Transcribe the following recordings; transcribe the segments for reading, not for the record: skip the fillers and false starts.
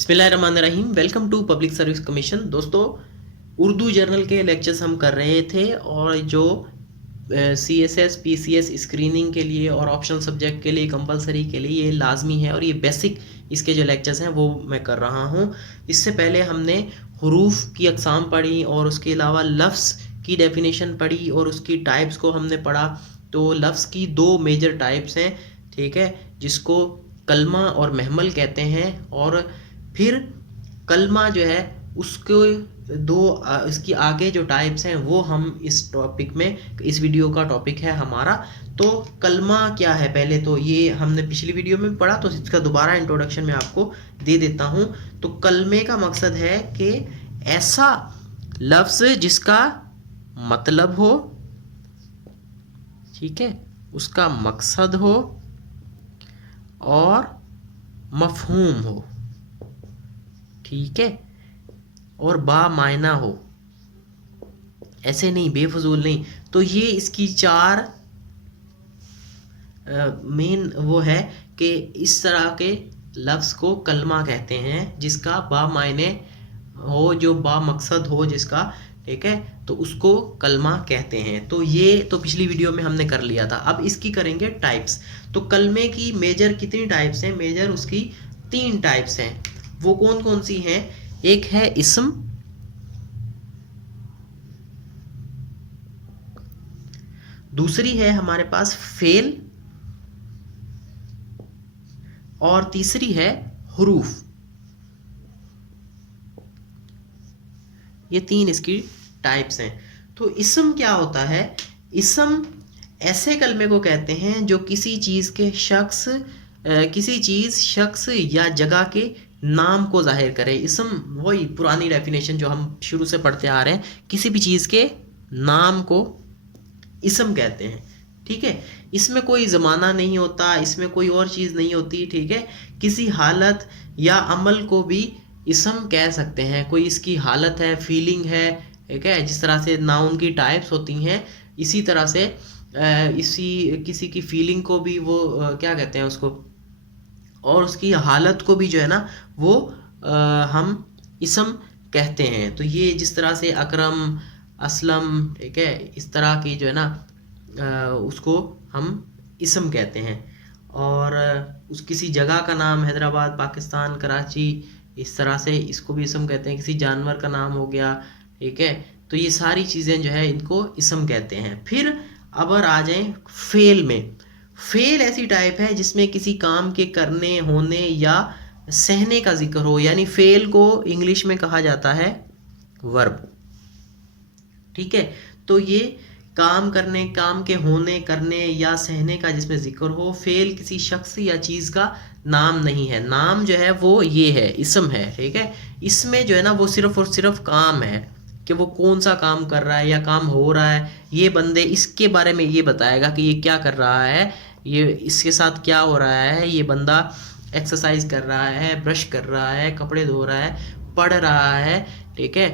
बिस्मिल्लाहिर्रहमानिर्रहीम। Welcome to public service commission. दोस्तों, Urdu journal के लेक्चर्स हम कर रहे थे और जो CSS PCS स्क्रीनिंग के लिए और ऑप्शनल सब्जेक्ट के लिए कंपलसरी के लिए ये लाजमी है और ये बेसिक इसके जो लेक्चर्स हैं वो मैं कर रहा हूँ। इससे पहले हमने हरूफ की अक़साम पढ़ी और उसके अलावा लफ्ज़ की डेफिनेशन पढ़ी और उसकी टाइप्स को हमने पढ़ा। तो लफ्ज़ की दो मेजर टाइप्स हैं, ठीक है, जिसको कलमा और महमल कहते हैं। और फिर कलमा जो है उसको इसकी आगे जो टाइप्स हैं वो हम इस टॉपिक में, इस वीडियो का टॉपिक है हमारा। तो कलमा क्या है, पहले तो ये हमने पिछली वीडियो में पढ़ा, तो इसका दोबारा इंट्रोडक्शन मैं आपको दे देता हूँ। तो कलमे का मकसद है कि ऐसा लफ्ज़ जिसका मतलब हो, ठीक है, उसका मकसद हो और मफहूम हो, ठीक है, और बामायना हो, ऐसे नहीं, बेफजूल नहीं। तो ये इसकी चार मेन वो है कि इस तरह के लफ्ज़ को कलमा कहते हैं जिसका बामायने हो, जो बामकसद हो जिसका, ठीक है, तो उसको कलमा कहते हैं। तो ये तो पिछली वीडियो में हमने कर लिया था। अब इसकी करेंगे टाइप्स। तो कलमे की मेजर कितनी टाइप्स हैं? मेजर उसकी 3 टाइप्स हैं। वो कौन कौन सी हैं? एक है इस्म, दूसरी है हमारे पास फेल, और तीसरी है हुरूफ। ये 3 इसकी टाइप्स हैं। तो इस्म क्या होता है? इस्म ऐसे कलमे को कहते हैं जो किसी चीज़ के शख्स या जगह के नाम को जाहिर करे। इस्म वही पुरानी डेफिनेशन जो हम शुरू से पढ़ते आ रहे हैं, किसी भी चीज़ के नाम को इस्म कहते हैं, ठीक है। इसमें कोई ज़माना नहीं होता, इसमें कोई और चीज़ नहीं होती, ठीक है। किसी हालत या अमल को भी इस्म कह सकते हैं। कोई इसकी हालत है, फीलिंग है, ठीक है। जिस तरह से नाउन की टाइप्स होती हैं, इसी तरह से किसी की फीलिंग को भी वो क्या कहते हैं उसको, और उसकी हालत को भी जो है ना वो हम इस्म कहते हैं। तो ये जिस तरह से अकरम, असलम, ठीक है, इस तरह की जो है ना उसको हम इस्म कहते हैं। और उस किसी जगह का नाम, हैदराबाद, पाकिस्तान, कराची, इस तरह से इसको भी इस्म कहते हैं। किसी जानवर का नाम हो गया, ठीक है। तो ये सारी चीज़ें जो है इनको इस्म कहते हैं। फिर अब आ जाएं फेल में। फेल ऐसी टाइप है जिसमें किसी काम के करने, होने या सहने का जिक्र हो, यानी फेल को इंग्लिश में कहा जाता है वर्ब, ठीक है। तो ये काम करने, काम के होने, करने या सहने का जिसमें जिक्र हो। फेल किसी शख्स या चीज़ का नाम नहीं है। नाम जो है वो ये है, इस्म है, ठीक है। इसमें जो है ना वो सिर्फ और सिर्फ काम है कि वो कौन सा काम कर रहा है या काम हो रहा है। ये बंदे इसके बारे में ये बताएगा कि ये क्या कर रहा है, ये इसके साथ क्या हो रहा है। ये बंदा एक्सरसाइज कर रहा है, ब्रश कर रहा है, कपड़े धो रहा है, पढ़ रहा है, ठीक है,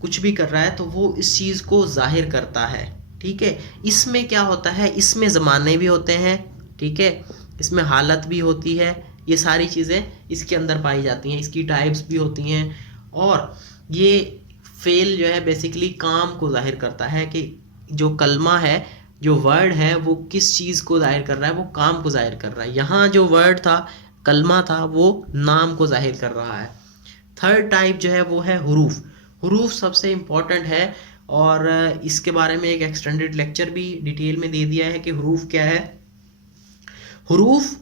कुछ भी कर रहा है, तो वो इस चीज़ को जाहिर करता है, ठीक है। इसमें क्या होता है? इसमें ज़माने भी होते हैं, ठीक है, इसमें हालत भी होती है। ये सारी चीज़ें इसके अंदर पाई जाती हैं, इसकी टाइप्स भी होती हैं। और ये फेल जो है बेसिकली काम को जाहिर करता है कि जो कलमा है, जो वर्ड है, वो किस चीज़ को जाहिर कर रहा है, वो काम को जाहिर कर रहा है। यहाँ जो वर्ड था, कलमा था, वो नाम को जाहिर कर रहा है। थर्ड टाइप जो है वो है हुरूफ। हुरूफ सबसे इम्पॉर्टेंट है और इसके बारे में एक एक्सटेंडेड लेक्चर भी डिटेल में दे दिया है कि हुरूफ क्या है। हुरूफ,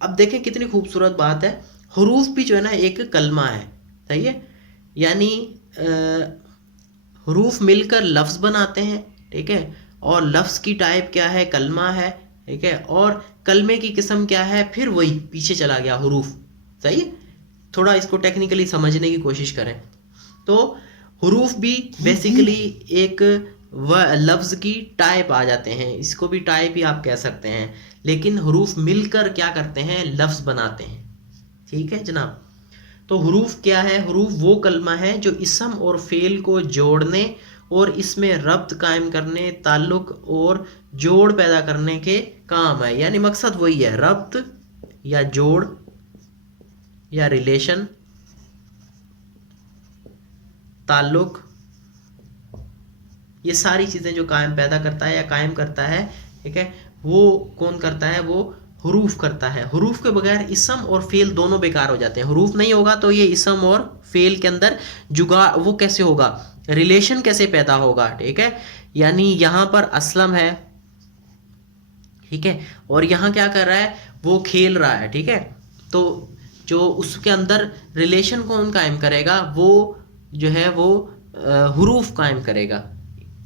अब देखें कितनी खूबसूरत बात है। हुरूफ भी जो है ना एक कलमा है, सही है। यानी हुरूफ मिलकर लफ्ज़ बनाते हैं, ठीक है। और लफ्ज़ की टाइप क्या है? कलमा है, ठीक है। और कलमे की किस्म क्या है? फिर वही पीछे चला गया हुरूफ, सही है। थोड़ा इसको टेक्निकली समझने की कोशिश करें। तो हुरूफ भी बेसिकली एक लफ्ज़ की टाइप आ जाते हैं, इसको भी टाइप ही आप कह सकते हैं। लेकिन हुरूफ मिलकर क्या करते हैं? लफ्ज़ बनाते हैं, ठीक है जनाब। तो हुरूफ क्या है? हुरूफ वो कलमा है जो इसम और फेल को जोड़ने और इसमें रब्त कायम करने, ताल्लुक़ और जोड़ पैदा करने के काम है। यानी मकसद वही है, रब्त या जोड़ या रिलेशन, ताल्लुक, ये सारी चीज़ें जो कायम पैदा करता है या कायम करता है, ठीक है, वो कौन करता है, वो हरूफ करता है। हरूफ के बगैर इसम और फेल दोनों बेकार हो जाते हैं। हरूफ नहीं होगा तो ये इसम और फेल के अंदर जुगाड़ वो कैसे होगा, रिलेशन कैसे पैदा होगा, ठीक है। यानी यहाँ पर असलम है, ठीक है, और यहाँ क्या कर रहा है, वो खेल रहा है, ठीक है। तो जो उसके अंदर रिलेशन कौन कायम करेगा, वो जो है वो हरूफ कायम करेगा।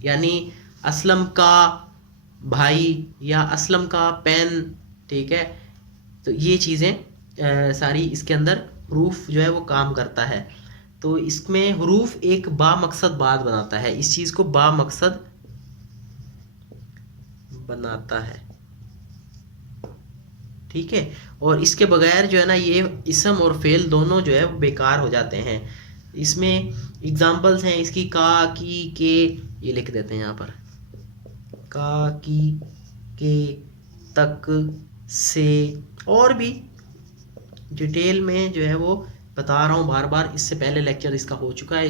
यानी असलम का भाई या असलम का पेन, ठीक है। तो ये चीज़ें सारी इसके अंदर हरूफ जो है वो काम करता है। तो इसमें हरूफ एक बामकसद बात बनाता है, इस चीज़ को बामकसद बनाता है, ठीक है। और इसके बगैर जो है ना ये इसम और फेल दोनों जो है वो बेकार हो जाते हैं। इसमें एग्जांपल्स हैं इसकी, का, की, के, ये लिख देते हैं यहाँ पर, का, की, के, तक, से, और भी डिटेल में जो है वो बता रहा हूँ बार बार, इससे पहले लेक्चर इसका हो चुका है।